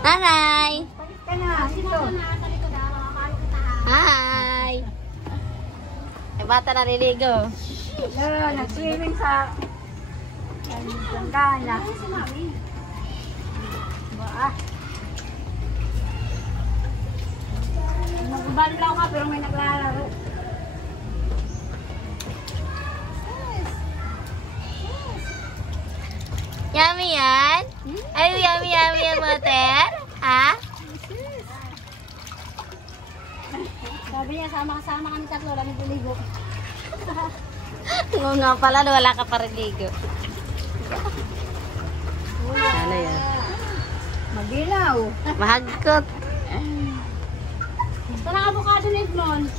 Nanay! Hi! Ay, bata nariligo. Nag-swimming sa Langgana. Nagbanlaw ka pero may naglalaro. Yummy yan? Ay, yummy yan, Moter? Ha? Sabi niya, sama-sama kami tatlo, lang ligo. Oo nga pala, wala ka pa rin ligo. Ano yan? Magilaw. Mahagkot. Ito na avocado ni Edmond.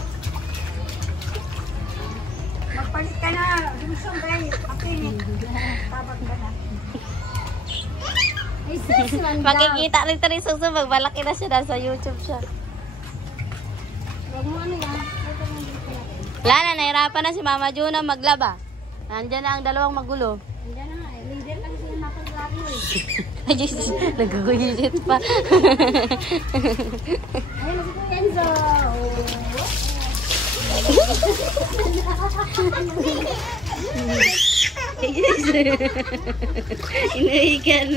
Magpalit ka na. Gumisong kayo. Kapinig. Tabag ka na. Ay, sis, Makikita rin ito rin susum. Magbalaki na siya. Nasa YouTube siya. Huwag mo ano yan. Wala na, nahirapan na si Mama Juna maglaba. Nandiyan na ang dalawang magulo. Andiyan na nga eh. Leader lang siya mapag-laro eh. Ay, Jesus. Nag-gugulit pa. Ayun na si Kuya Enzo. Ay, Jesus. Inahikan.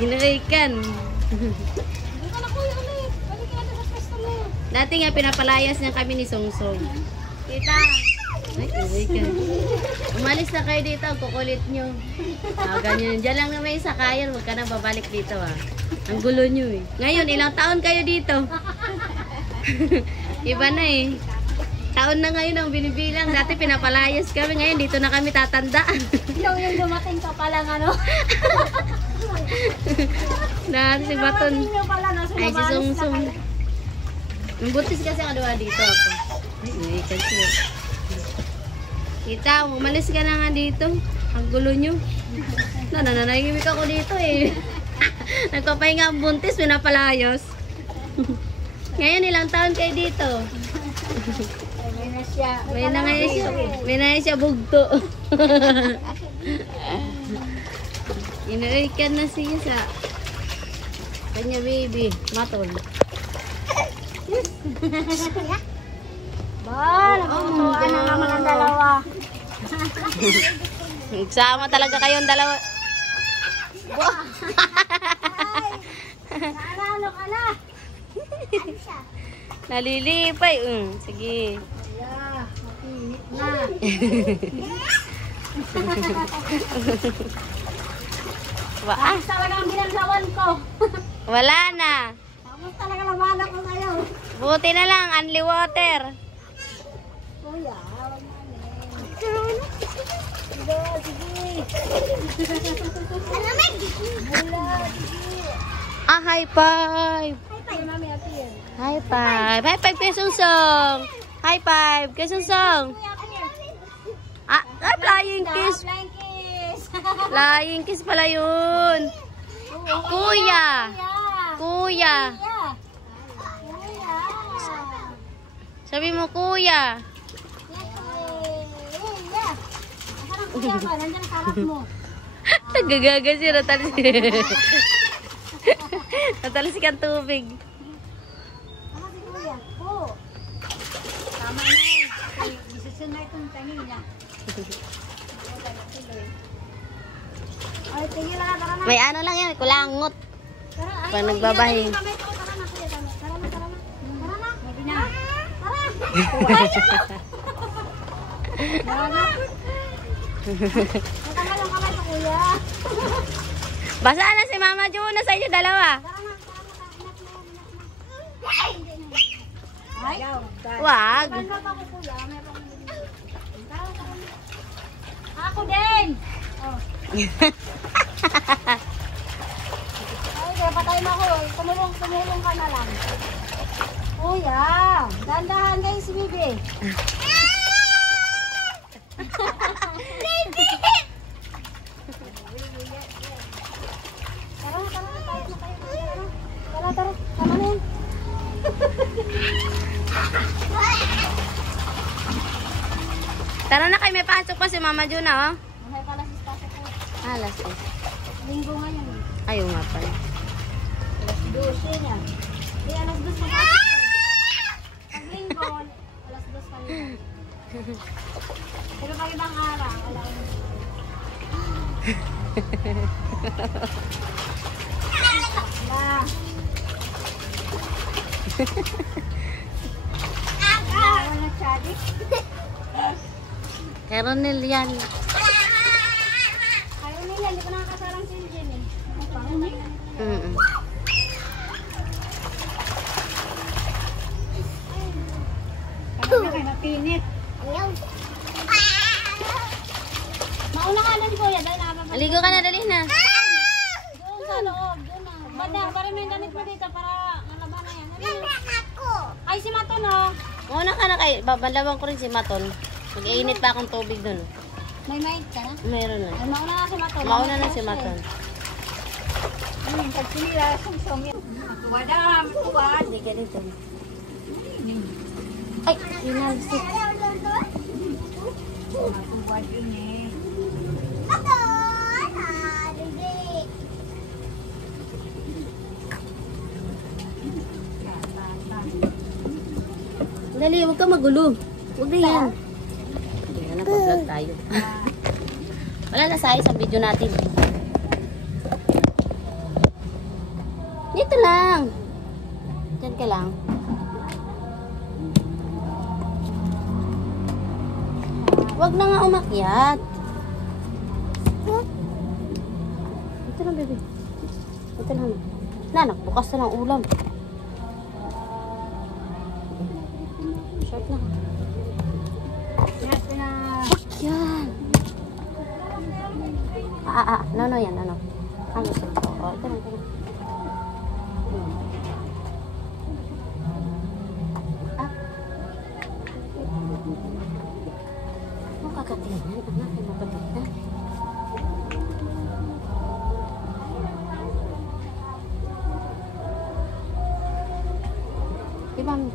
Inahikan. Hindi ka na kuya ulit. Balik ka na sa pwesto mo. Dati nga pinapalayas niya kami ni Songsong. Kita. Ay, inahikan. Umalis na kayo dito. Ang kukulit nyo. Ganyan. Diyan lang naman yung sakayan. Huwag ka na babalik dito ah. Ang gulo nyo eh. Ngayon, ilang taon kayo dito? Iba na eh. Taon na ngayon ang binibilang. Dati pinapalayas kami. Ngayon, dito na kami tatandaan. Ikaw yung dumating ka palang ano. Dahil si Baton. Dumating pala na Ay, si Songsong. Ang butis kasi ang dua dito ako. Ay, inahikan siya. Kita, umalis ka na nga dito. Ang gulo nyo. Nananahimik ako dito eh. Nagpapahinga ang buntis, pinapalayos. Ngayon, ilang taon kayo dito? May na siya. May na ngayon siya. May na ngayon siya bugto. Inahikan na siya sa kanya baby. Matol. Ba, nagtutuan na naman ang dalawa. Nagsama talaga kayong dalawa. Naalala ka na. Nalilipay. Sige. Yeah, makinit na. Tapos talaga ang binansawan ko. Wala na. Tapos talaga labanan ko sa'yo. Buti na lang, only water. Kuya, wag na Sige. Alamig! Bula, sige. High five. Ay, mami, apir. High five. High five kay Susong. High five kay Susong. Flying kiss. Flying kiss. Flying kiss pala yun. Kuya. Kuya. Sabi mo kuya. Kuya ka, nandiyan ang kalat mo. Nagagaga siya. Natalis ka tubig. Ano si kuya? Po. Tama na yun. Isusun na itong kanina. Ay, tingin lang. Tara na. May ano lang yan, kulangot. Tara, ay, Pag nagbabahay. Tara na, kuya. Tara na. Tara na. Sabi na. Tara. Tara na. Matama lang kamay sa kuya. Basa na si Mama Juna sa inyo dalawa. Ay, Wag. banda pa ko kuya. May pa ako din. Oh. Ay, kaya patay mo ako. Tumulong ka na lang. Kuya, dandahan kayo si Bibi. Tara na, tayo na tayo. Tara, tama na yun. Tara na kayo, may pasok pa si Mama Juna, oh. May pala si pasok ko. Alas 10. Linggo ngayon. Ayaw nga pala. Alas 12 niya. Di alas 2 pa pasok ko. Pag linggo, alas 2 pa rin. Pero pag ibang araw, wala ko. Wala charge. Caronel yan. Ayaw nila, hindi ko nakakasarang si Jen eh. Mm-mm. Kaya na kayo mapinit. Mauna ka na si Kuya, dahil nakapapagod. Aligo ka na, dali na. Doon sa loob, doon na. Banda, parang may damit mo dito para malaban na yan. Ay, si Maton oh. Mauna ka na kayo. Babalawan ko rin si Maton. Mag-iinit pa akong tubig dun. May mic ka na? Mayroon na. Ay, mauna na si Maton. Mauna na si Maton. Pag sinila, sumsum yan. Tuwadam, tuwad. Hindi ka dito. Ay, hinalsik. Tuwad yun eh. Dali, huwag ka magulo. Huwag na yan. Ayan na, pa-vlog tayo. Wala na sa video natin. Dito lang. Diyan ka lang. Huwag na nga umakyat. Dito lang, baby. Dito lang. Nanak, bukas na lang ulam. Short lang. Yes, na. Yan. No, yan, ano. Ang gusto ko. Oh, ito lang, ito lang. Ano kakatingin? Anak, ay mapaganda. Di mami.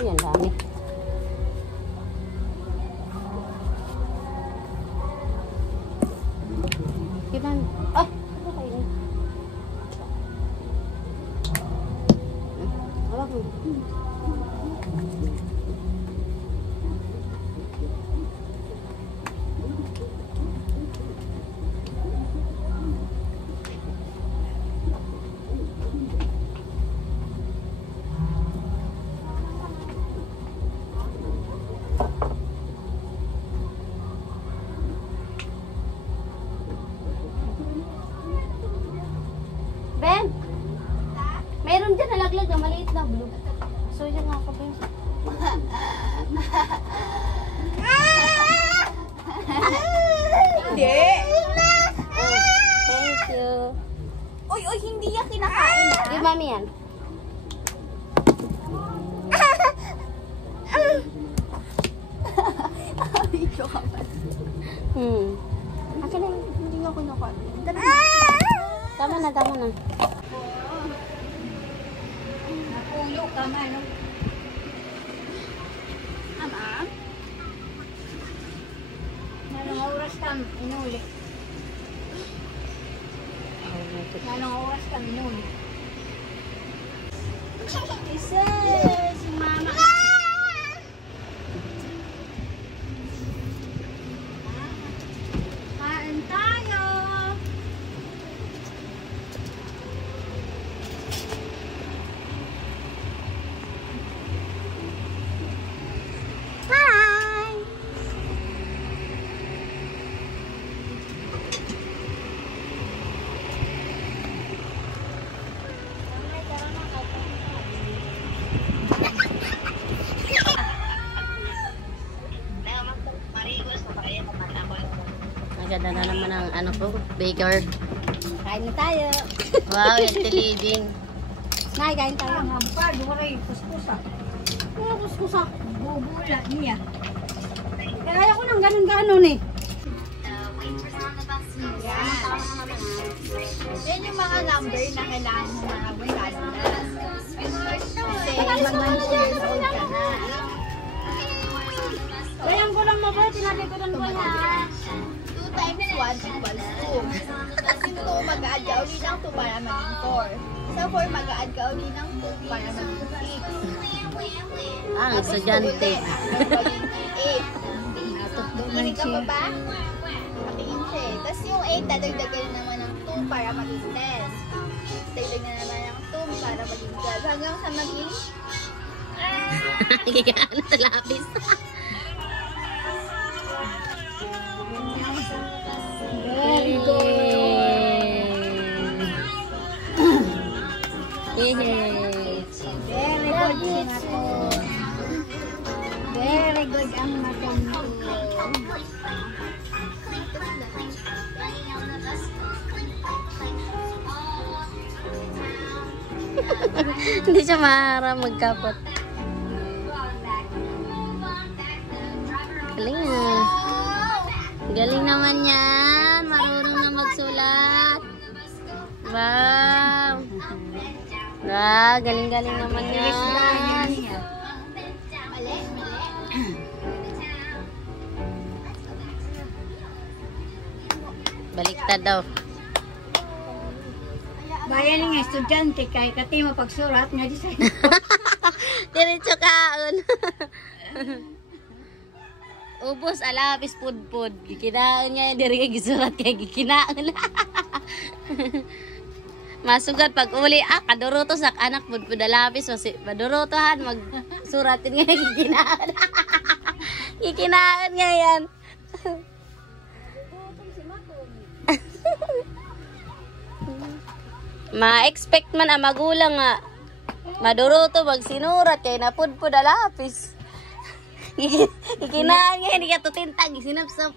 Ayan, dami. Diba? Ay! Ano kayo? Wala ko. Ben! Mayroon dyan nalaglag na maliit na blue. So, yun nga ako, Ben. Hindi. Thank you. Uy, hindi yan kinakain ha. Di mami yan. Video ka pa. Akin na yun. Hindi nga kinakain. Tama na. Napulo ka man. No? Ama? Nanong oras ka inuli? Nanong oras ka inuli? Isa, si mama. Kain tayo. Hi! Maganda na naman ang ano ko, baker. Kain na tayo. Wow, healthy living. Nay, kain tayo. Ang hampar, dumaray, kuskusa. Ano kuskusa? Bubula niya. Kaya ako ng ganun-ganun eh. Yan yung mga number na kailangan mo mga bukado na. Kasi mag-1 years old ka na. Kayang ko lang mabuhay, tinabi ko doon po na. 2 times 1 equals 2. Tapos yung 2, mag-a-add ka uli ng 2 para maging 4. Sa 4, mag-a-add ka uli ng 2 para maging 6. Ang estudyante. Maging 8. Kinig ka pa ba? Patingin siya eh. Tapos yung 8, dadagdagan naman ng 2 para maging 10. Dagdagan na naman ng 2 para maging 12. Hanggang sa maging Ano sa lapis? Very good. Yes. Very good si Nato. Very good ang matombo. Hindi siya maharap magkapot. Galing na. Galing naman yan. Marunong na magsulat. Wow. Wow, galing-galing naman yan. mali. Baliktad daw. Bayan ng estudyante kay kati mapagsurat nga di sa Diretso kaon. Ubos alapis pudpud. Gikinaon nga diri kay gisurat kay gikinaon. Masugat pag uli kaduruto sak anak pudpud alapis madurutohan magsuratin nga gikinaon. Gikinaon nga yan. Ma-expect man ang magulang nga maduruto magsinurat kay napudpud alapis. Ikinaan nga, hindi ka tutintag, sinapsap.